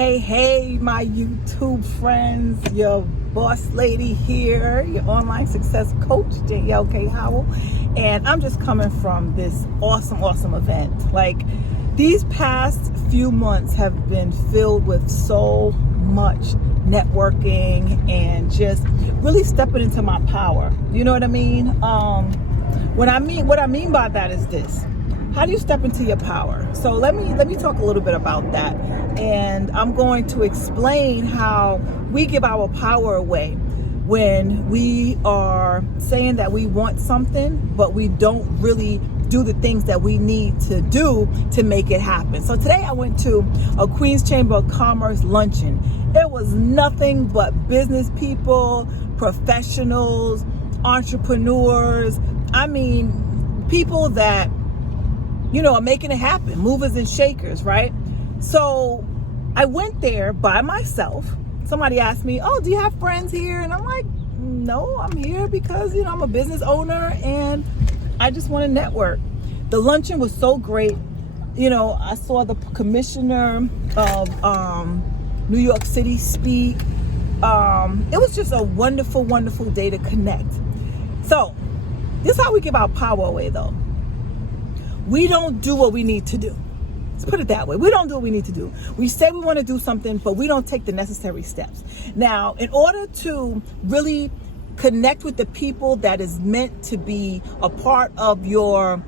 Hey, my YouTube friends, your boss lady here, your online success coach, Danielle K. Howell. And I'm just coming from this awesome event. Like, these past few months have been filled with so much networking and just really stepping into my power. You know what I mean? What I mean by that is this. How do you step into your power? So let me talk a little bit about that. And I'm going to explain how we give our power away when we are saying that we want something, but we don't really do the things that we need to do to make it happen. So today I went to a Queen's Chamber of Commerce luncheon. It was nothing but business people, professionals, entrepreneurs. I mean, people that are making it happen, movers and shakers, right? So I went there by myself. Somebody asked me, oh, do you have friends here? And I'm like, no, I'm here because, I'm a business owner and I just want to network. The luncheon was so great. I saw the commissioner of New York City speak. It was just a wonderful day to connect. So this is how we give our power away, though. We don't do what we need to do. Let's put it that way. We don't do what we need to do. We say we want to do something, but we don't take the necessary steps. Now, in order to really connect with the people that is meant to be a part of your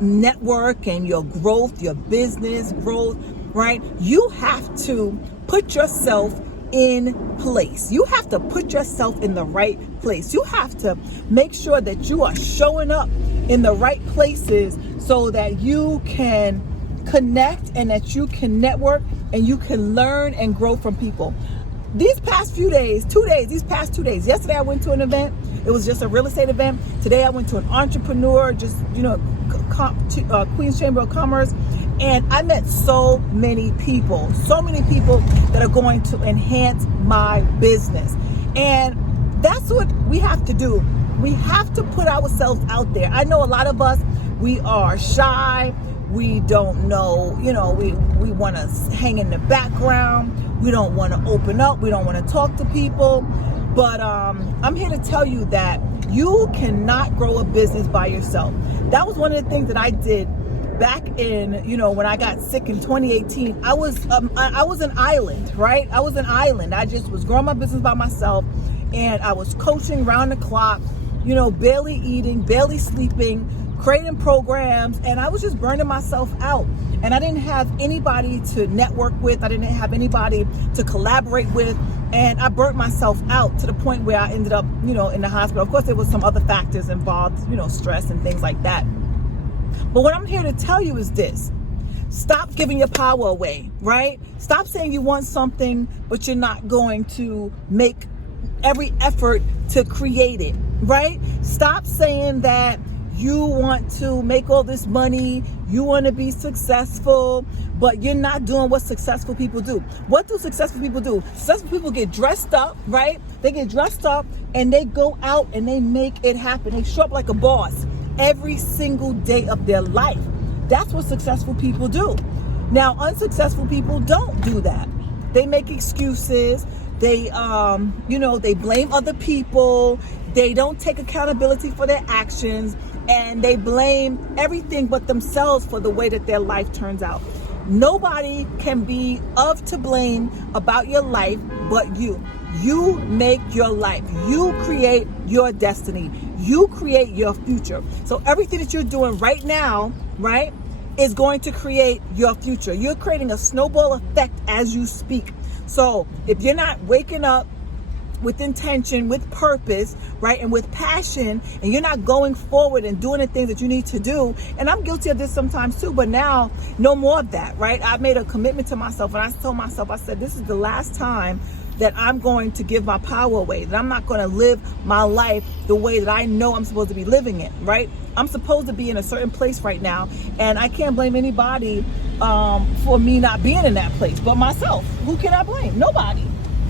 network and your growth, your business growth, right? You have to put yourself in place. You have to put yourself in the right place. You have to make sure that you are showing up in the right places so that you can connect and that you can network and you can learn and grow from people. These past few days, these past 2 days, yesterday I went to an event. It was just a real estate event. Today I went to an entrepreneur, Queen's Chamber of Commerce. And I met so many people that are going to enhance my business. And that's what we have to do. We have to put ourselves out there. I know a lot of us, we are shy. We don't know, we want to hang in the background. We don't want to open up. We don't want to talk to people. But I'm here to tell you that you cannot grow a business by yourself. That was one of the things that I did back in, when I got sick in 2018. I was an island, right? I was an island. I just was growing my business by myself, and I was coaching round the clock, barely eating, barely sleeping, creating programs, and I was just burning myself out. And I didn't have anybody to network with. I didn't have anybody to collaborate with. And I burnt myself out to the point where I ended up, in the hospital. Of course, there was some other factors involved, stress and things like that. But what I'm here to tell you is this. Stop giving your power away, right? Stop saying you want something, but you're not going to make every effort to create it, right? Stop saying that you want to make all this money, you want to be successful, but you're not doing what successful people do. What do successful people do? Successful people get dressed up, right? They get dressed up and they go out and they make it happen. They show up like a boss every single day of their life. That's what successful people do. Now, unsuccessful people don't do that. They make excuses. They, they blame other people. They don't take accountability for their actions, and they blame everything but themselves for the way that their life turns out. Nobody can be to blame about your life but you. You make your life. You create your destiny. You create your future. So everything that you're doing right now, right, is going to create your future. You're creating a snowball effect as you speak. So if you're not waking up with intention, with purpose, right, and with passion, and you're not going forward and doing the things that you need to do, and I'm guilty of this sometimes too, but now no more of that, right? I made a commitment to myself, and I told myself, I said, this is the last time that I'm going to give my power away, that I'm not going to live my life the way that I know I'm supposed to be living it, right? I'm supposed to be in a certain place right now, and I can't blame anybody for me not being in that place but myself. Who can I blame? Nobody.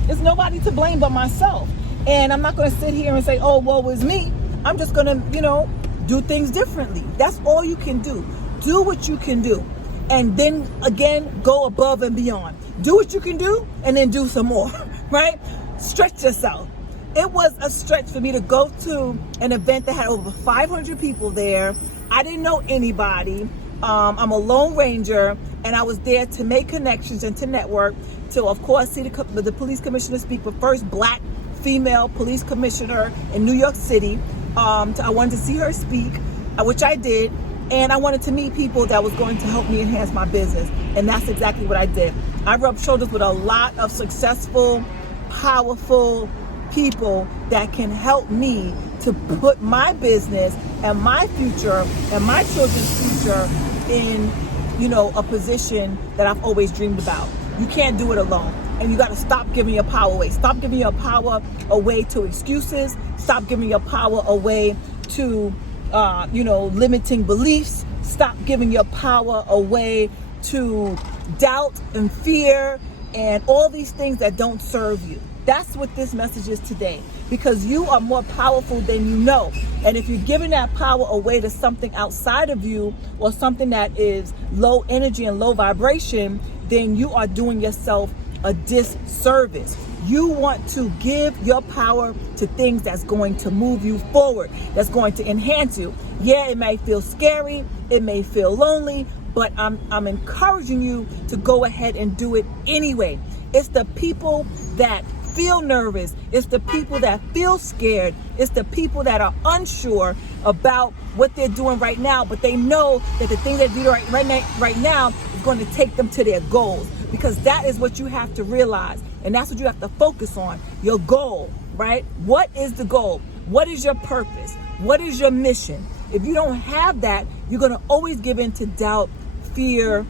There's nobody to blame but myself. And I'm not going to sit here and say, oh, woe is me. I'm just going to, do things differently. That's all you can do. Do what you can do. and then again, go above and beyond. Do what you can do and then do some more, right? Stretch yourself. It was a stretch for me to go to an event that had over 500 people there. I didn't know anybody. I'm a lone ranger, and I was there to make connections and to network, to, of course, see the police commissioner speak, the first black female police commissioner in New York City. I wanted to see her speak, which I did, and I wanted to meet people that was going to help me enhance my business, and that's exactly what I did. I rubbed shoulders with a lot of successful, powerful people that can help me to put my business and my future and my children's future in, a position that I've always dreamed about. You can't do it alone. And you got to stop giving your power away. Stop giving your power away to excuses. Stop giving your power away to, limiting beliefs. Stop giving your power away to doubt and fear and all these things that don't serve you. That's what this message is today, because you are more powerful than you know. And if you're giving that power away to something outside of you, or something that is low energy and low vibration, then you are doing yourself a disservice. You want to give your power to things that's going to move you forward, that's going to enhance you. Yeah, it may feel scary, it may feel lonely, but I'm encouraging you to go ahead and do it anyway. It's the people that feel nervous, it's the people that feel scared, it's the people that are unsure about what they're doing right now, but they know that the thing they do right now is going to take them to their goals, because that is what you have to realize, and that's what you have to focus on, your goal, right? What is the goal? What is your purpose? What is your mission? If you don't have that, you're going to always give in to doubt, fear,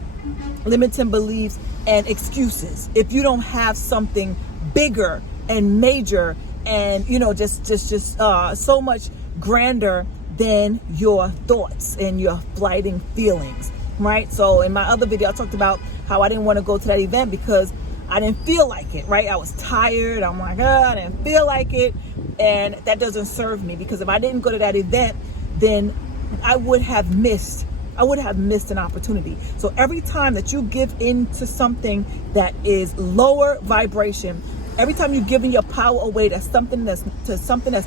limiting beliefs, and excuses. If you don't have something bigger and major and just so much grander than your thoughts and your flighting feelings, right? So in my other video, I talked about how I didn't want to go to that event because I didn't feel like it, right? I was tired. I'm like, I didn't feel like it, and that doesn't serve me, because if I didn't go to that event, then I would have missed an opportunity. So every time that you give into something that is lower vibration, every time you're giving your power away to something that's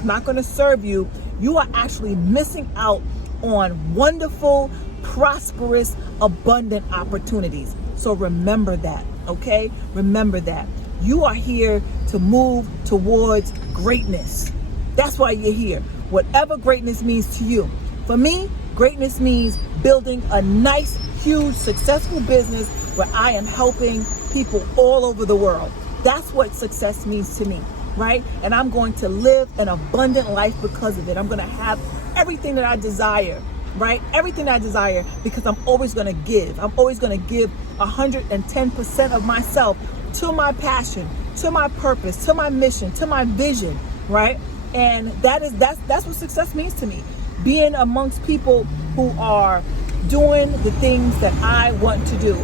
not going to serve you, you are actually missing out on wonderful, prosperous, abundant opportunities. So remember that, okay? Remember that. You are here to move towards greatness. That's why you're here. Whatever greatness means to you. For me, greatness means building a nice, huge, successful business where I am helping people all over the world. That's what success means to me, right? And I'm going to live an abundant life because of it. I'm going to have everything that I desire, right? Everything that I desire, because I'm always going to give. I'm always going to give 110% of myself to my passion, to my purpose, to my mission, to my vision, right? And that's what success means to me. Being amongst people who are doing the things that I want to do.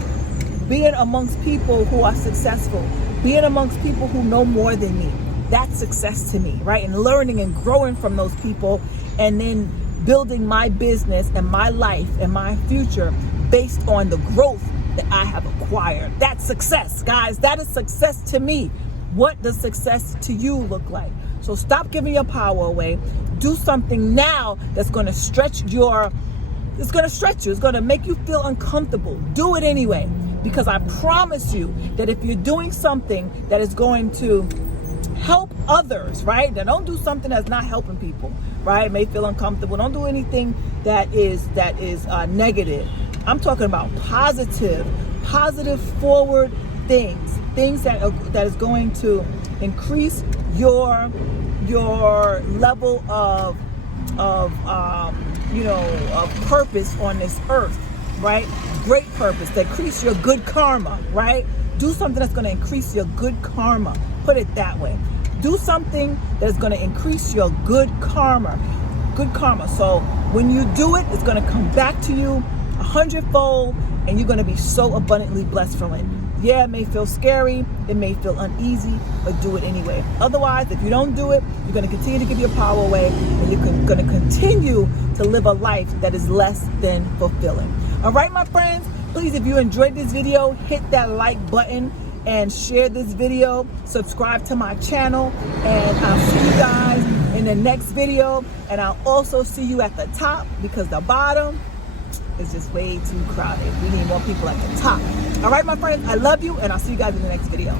Being amongst people who are successful. Being amongst people who know more than me. That's success to me, right? And learning and growing from those people, and then building my business and my life and my future based on the growth that I have acquired. That's success, guys. That is success to me. What does success to you look like? So stop giving your power away. Do something now that's going to stretch it's going to stretch you. It's going to make you feel uncomfortable. Do it anyway, because I promise you that if you're doing something that is going to help others, right? Now don't do something that's not helping people, right? It may feel uncomfortable. Don't do anything that is negative. I'm talking about positive, forward things that is going to increase your level of purpose on this earth, right? Great purpose that increase your good karma, right? Do something that's going to increase your good karma. Put it that way. Do something that's going to increase your good karma. Good karma. So when you do it, it's going to come back to you 100-fold, and you're going to be so abundantly blessed from it. Yeah, it may feel scary, it may feel uneasy, but do it anyway. Otherwise, if you don't do it, you're going to continue to give your power away, and you're going to continue to live a life that is less than fulfilling. All right, my friends, Please, if you enjoyed this video, hit that like button and share this video. Subscribe to my channel, and I'll see you guys in the next video. And I'll also see you at the top, because the bottom is just way too crowded. We need more people at the top. All right, my friends, I love you, and I'll see you guys in the next video.